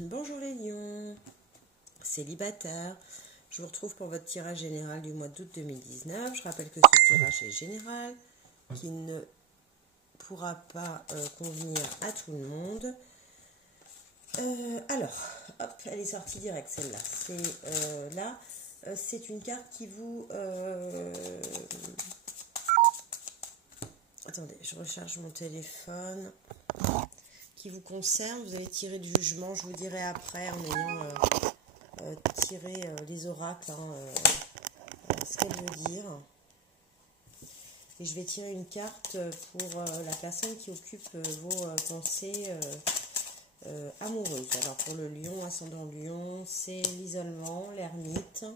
Bonjour les lions, célibataires, je vous retrouve pour votre tirage général du mois d'août 2019. Je rappelle que ce tirage est général, qui ne pourra pas convenir à tout le monde. Alors, hop, elle est sortie direct celle-là. C'est là, c'est une carte qui vous... Attendez, je recharge mon téléphone. Qui vous concerne, vous avez tiré du jugement, je vous dirai après en ayant tiré les oracles, ce qu'elle veut dire. Et je vais tirer une carte pour la personne qui occupe vos pensées amoureuses. Alors pour le lion, ascendant lion, c'est l'isolement, l'ermite.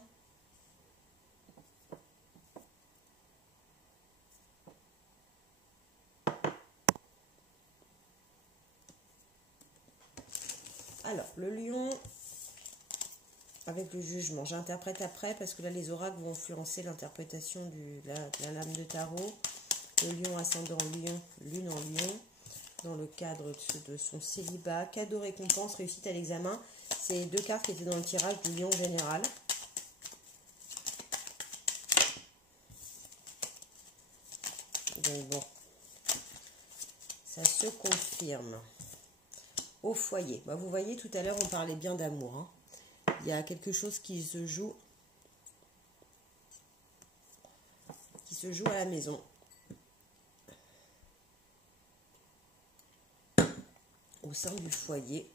Alors, le lion, avec le jugement, j'interprète après parce que là, les oracles vont influencer l'interprétation de la lame de tarot. Le lion ascendant lion, lune en lion, dans le cadre de son célibat. Cadeau, récompense, réussite à l'examen. C'est deux cartes qui étaient dans le tirage du lion général. Donc bon, ça se confirme. Au foyer. Bah, vous voyez, tout à l'heure, on parlait bien d'amour. Hein. Il y a quelque chose qui se joue à la maison. Au sein du foyer.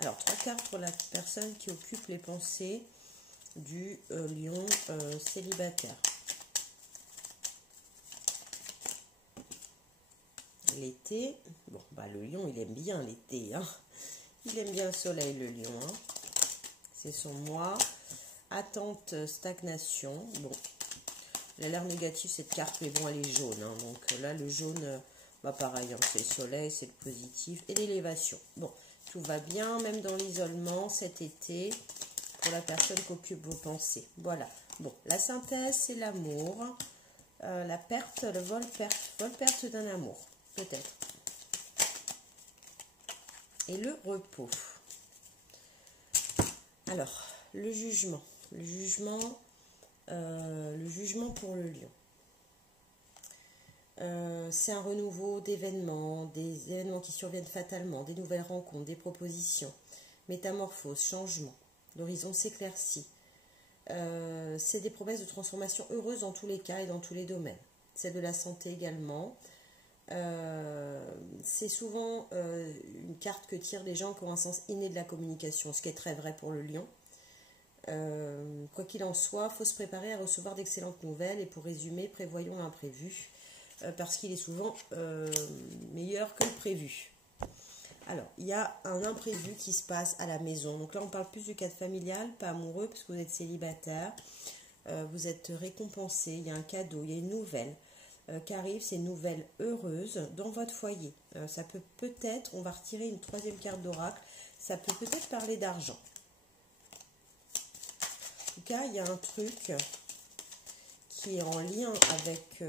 Alors, 3 cartes pour la personne qui occupe les pensées du lion célibataire. L'été, bon, bah le lion, il aime bien l'été, hein. Il aime bien le soleil, le lion, hein. C'est son mois. Attente, stagnation. Bon, elle a l'air négative cette carte, mais bon, elle est jaune, hein. Donc là, le jaune, bah pareil, hein, c'est le soleil, c'est le positif et l'élévation. Bon, tout va bien, même dans l'isolement cet été, pour la personne qui occupe vos pensées. Voilà. Bon, la synthèse, c'est l'amour. La perte, le vol-perte d'un amour. Peut-être. Et le repos. Alors, le jugement. Le jugement pour le lion. C'est un renouveau d'événements, des événements qui surviennent fatalement, des nouvelles rencontres, des propositions, métamorphose, changement. L'horizon s'éclaircit. C'est des promesses de transformation heureuse dans tous les cas et dans tous les domaines. C'est de la santé également. C'est souvent une carte que tirent les gens qui ont un sens inné de la communication, ce qui est très vrai pour le lion. Quoi qu'il en soit, il faut se préparer à recevoir d'excellentes nouvelles et pour résumer, prévoyons l'imprévu parce qu'il est souvent meilleur que le prévu. Alors, il y a un imprévu qui se passe à la maison. Donc là, on parle plus du cadre familial, pas amoureux, parce que vous êtes célibataire. Vous êtes récompensé, il y a un cadeau, il y a une nouvelle qui arrive, c'est une nouvelle heureuse dans votre foyer. Ça peut peut-être, on va retirer une 3e carte d'oracle, ça peut peut-être parler d'argent. En tout cas, il y a un truc qui est en lien avec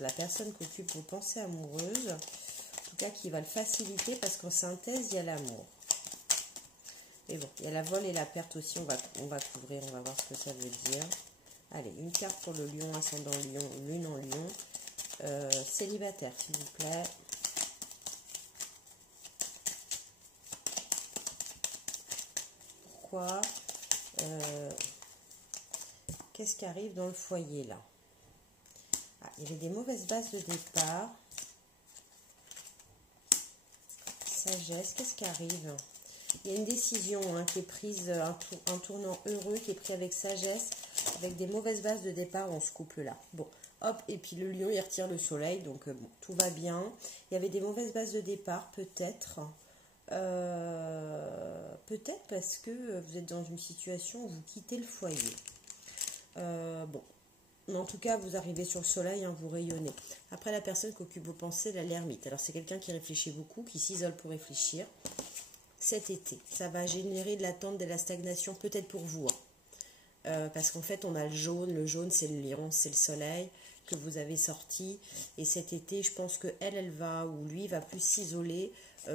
la personne qui occupe vos pensées amoureuses, en tout cas qui va le faciliter parce qu'en synthèse, il y a l'amour. Et bon, il y a la vol et la perte aussi, on va couvrir, on va voir ce que ça veut dire. Allez, une carte pour le lion, ascendant lion, lune en lion. Célibataire, s'il vous plaît. Pourquoi qu'est-ce qui arrive dans le foyer, là? Ah, il y avait des mauvaises bases de départ. Sagesse, qu'est-ce qui arrive? Il y a une décision qui est prise, un tournant heureux qui est pris avec sagesse, avec des mauvaises bases de départ dans ce couple-là. Bon, hop, et puis le lion, il retire le soleil, donc bon, tout va bien. Il y avait des mauvaises bases de départ, peut-être. Peut-être parce que vous êtes dans une situation où vous quittez le foyer. Bon, mais en tout cas, vous arrivez sur le soleil, vous rayonnez. Après, la personne qui occupe vos pensées, l'ermite. Alors, c'est quelqu'un qui réfléchit beaucoup, qui s'isole pour réfléchir. Cet été, ça va générer de l'attente, de la stagnation, peut-être pour vous. Parce qu'en fait, on a le jaune c'est le lion, c'est le soleil. que vous avez sorti. Et cet été, je pense que elle va, ou lui, va plus s'isoler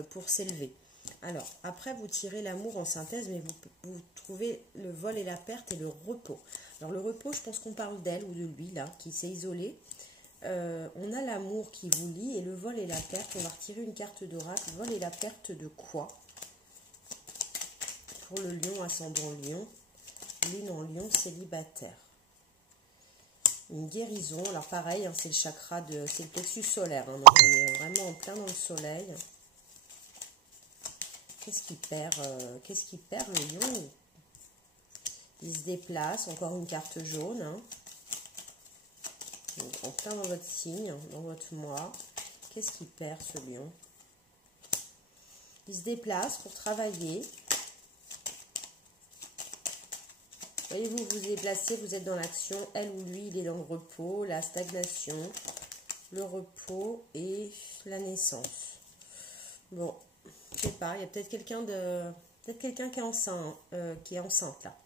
pour s'élever. Alors, après, vous tirez l'amour en synthèse, mais vous trouvez le vol et la perte et le repos. Alors, le repos, je pense qu'on parle d'elle ou de lui, là, qui s'est isolé. On a l'amour qui vous lie et le vol et la perte. On va retirer une carte d'oracle. Vol et la perte de quoi? Pour le lion, ascendant lion. Lune en lion, célibataire. Une guérison. Alors, pareil, hein, c'est le chakra de... C'est le plexus solaire. Hein, donc, on est vraiment en plein dans le soleil. Qu'est-ce qu'il perd le lion? Il se déplace, encore une carte jaune. Hein. Donc, en plein dans votre signe, dans votre mois. Qu'est-ce qu'il perd ce lion? Il se déplace pour travailler. Voyez-vous, vous vous déplacez, vous êtes dans l'action. Elle ou lui, il est dans le repos, la stagnation, le repos et la naissance. Bon. Je sais pas, il y a peut-être quelqu'un qui est enceinte là.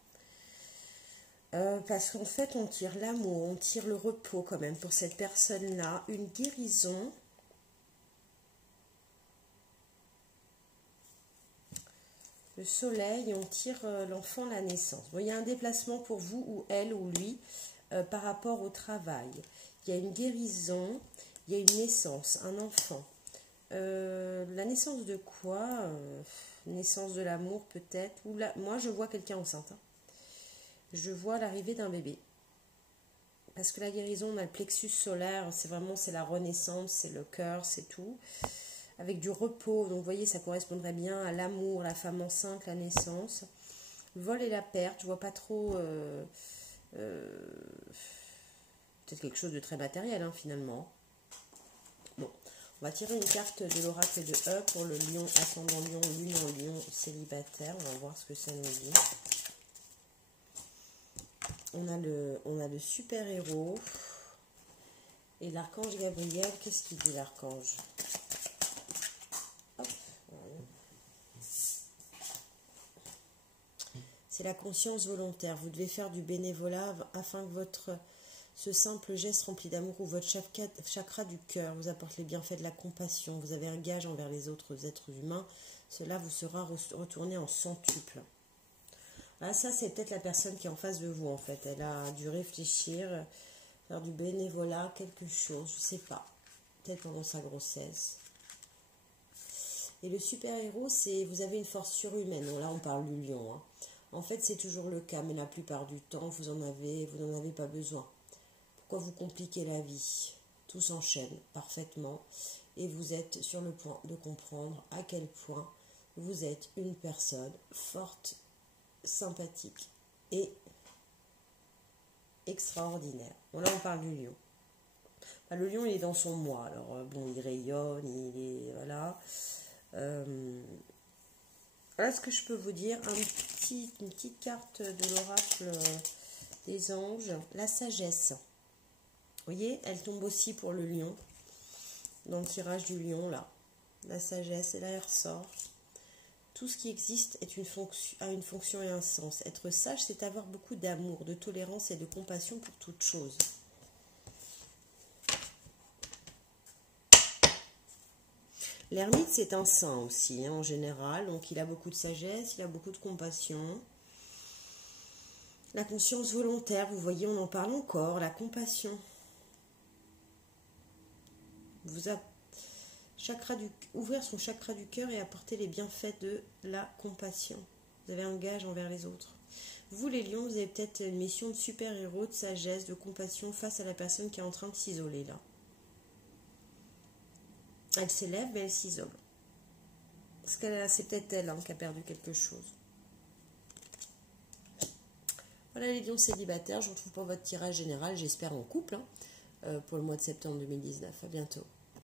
Parce qu'en fait, on tire l'amour, on tire le repos quand même pour cette personne-là. Une guérison. Le soleil, on tire l'enfant à la naissance. Bon, il y a un déplacement pour vous ou elle ou lui par rapport au travail. Il y a une guérison, il y a une naissance, un enfant. La naissance de quoi? Naissance de l'amour peut-être. Moi je vois quelqu'un enceinte. Hein. Je vois l'arrivée d'un bébé. Parce que la guérison, on a le plexus solaire, c'est la renaissance, c'est le cœur, c'est tout. Avec du repos, donc vous voyez, ça correspondrait bien à l'amour, la femme enceinte, la naissance. Le vol et la perte, je vois pas trop... peut-être quelque chose de très matériel hein, finalement. Bon. On va tirer une carte de l'oracle de E pour le lion, ascendant lion, lune en lion, célibataire. On va voir ce que ça nous dit. On a le super-héros et l'archange Gabriel. Qu'est-ce qu'il dit l'archange? C'est la conscience volontaire. Vous devez faire du bénévolat afin que ce simple geste rempli d'amour ou votre chakra du cœur vous apporte les bienfaits de la compassion. Vous avez un gage envers les autres êtres humains. Cela vous sera retourné en centuple. Ah, ça, c'est peut-être la personne qui est en face de vous, en fait. Elle a dû réfléchir, faire du bénévolat, quelque chose, je ne sais pas. Peut-être pendant sa grossesse. Et le super-héros, c'est vous avez une force surhumaine. Donc là, on parle du lion. Hein. En fait, c'est toujours le cas, mais la plupart du temps, vous n'en avez pas besoin. Pourquoi vous compliquez la vie? Tout s'enchaîne parfaitement et vous êtes sur le point de comprendre à quel point vous êtes une personne forte, sympathique et extraordinaire. Bon, là, on parle du lion. Bah, le lion, il est dans son moi. Alors, bon, il rayonne, il est... Voilà. Voilà ce que je peux vous dire. Une petite carte de l'oracle des anges. La sagesse. Vous voyez, elle tombe aussi pour le lion. Dans le tirage du lion, là. La sagesse, et là, elle ressort. Tout ce qui existe a une fonction et un sens. Être sage, c'est avoir beaucoup d'amour, de tolérance et de compassion pour toute chose. L'ermite, c'est un saint aussi, hein, en général. Donc, il a beaucoup de sagesse, il a beaucoup de compassion. La conscience volontaire, vous voyez, on en parle encore. La compassion. Ouvrir son chakra du cœur et apporter les bienfaits de la compassion. Vous avez un gage envers les autres. Vous, les lions, vous avez peut-être une mission de super-héros, de sagesse, de compassion face à la personne qui est en train de s'isoler là. Elle s'élève, mais elle s'isole. Parce que c'est peut-être elle qui a perdu quelque chose. Voilà les lions célibataires. Je vous retrouve pour votre tirage général, j'espère en couple, pour le mois de septembre 2019. À bientôt.